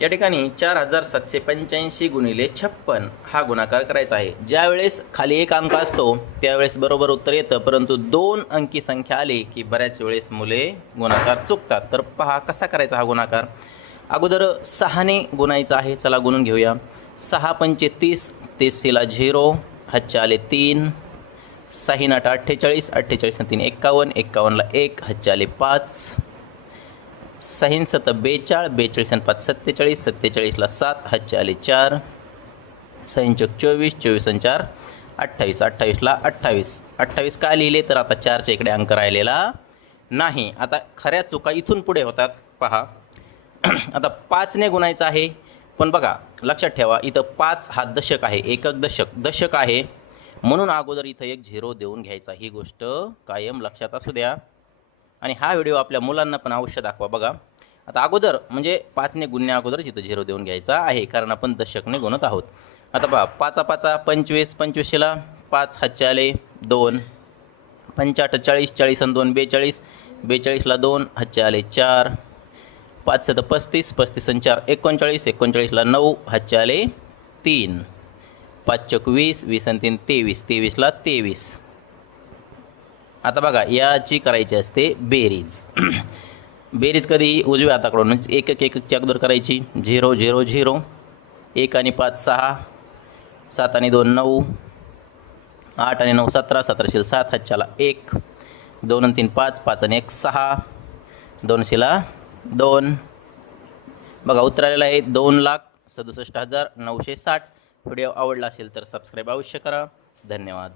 या ठिकाणी चार हजार सातशे पंच्याऐंशी गुणिले छप्पन हा गुणाकार करायचा आहे. ज्यावेळेस खाली एक अंक असतो त्यावेळेस बरोबर उत्तर येतं परंतु दोन अंकी संख्या आली की बऱ्याच वेळेस मुले गुणाकार चुकतात. तर पहा कसा करायचा हा गुणाकार. अगोदर सहाने गुणायचा आहे चला गुणून घेऊया. सहा पंचे तीस तीसला झिरो हातचे आले तीन. सहा नाटा अठ्ठेचाळीस अठ्ठेचाळीस तीन एक्कावन्न एक्कावन्नला एक हातचे आले पाच. सहिंसत बेचाळ बेचाळीस आणि पाच सत्तेचाळीस सत्तेचाळीसला सात हातचे चार. सहीन चोवीस चोवीस आणि चार अठ्ठावीस अठ्ठावीसला अठ्ठावीस. अठ्ठावीस काय लिहिले? तर आता चारच्या इकडे अंक राहिलेला नाही. आता खऱ्या चुका इथून पुढे होतात. पहा. आता पाचने गुणायचं आहे. पण बघा लक्षात ठेवा इथं पाच हा दशक आहे. एकक दशक दशक आहे. म्हणून अगोदर इथं एक झिरो देऊन घ्यायचा. ही गोष्ट कायम लक्षात असू द्या. आणि हा व्हिडिओ आपल्या मुलांना पण अवश्य दाखवा. बघा आता अगोदर म्हणजे पाचने गुन्ह्या अगोदरच इथं झिरो देऊन घ्यायचा आहे कारण आपण दशकने गुणत आहोत. आता पहा पाचा पाचा पंचवीस पंचवीसशेला पाच हातचे दोन पंचाहत्तर चाळीस चाळीस आणि दोन बेचाळीस बेचाळीसला दोन हातचे आले चार पाच सत पस्तीस पस्तीस आणि चार एकोणचाळीस एकोणचाळीसला नऊ हातचे आले तीन पाच चौक वीस वीस आणि तीन तेवीस तेवीसला तेवीस. आता बघा याची करायची असते बेरीज. बेरीज कधी उजव्या हाताकडून म्हणजे एक एक एक एकची अगोदर करायची. Zero zero zero. एक आणि पाच सहा. सात आणि दोन नऊ. आठ आणि नऊ सतरा. सतराशे सात हातच्याला एक. दोन आणि तीन पाच. पाच आणि एक सहा. दोनशेला दोन. बघा उत्तर आलेलं आहे दोन लाख सदुसष्ट हजार नऊशे साठ. व्हिडिओ आवडला असेल तर सबस्क्राईब अवश्य करा. धन्यवाद.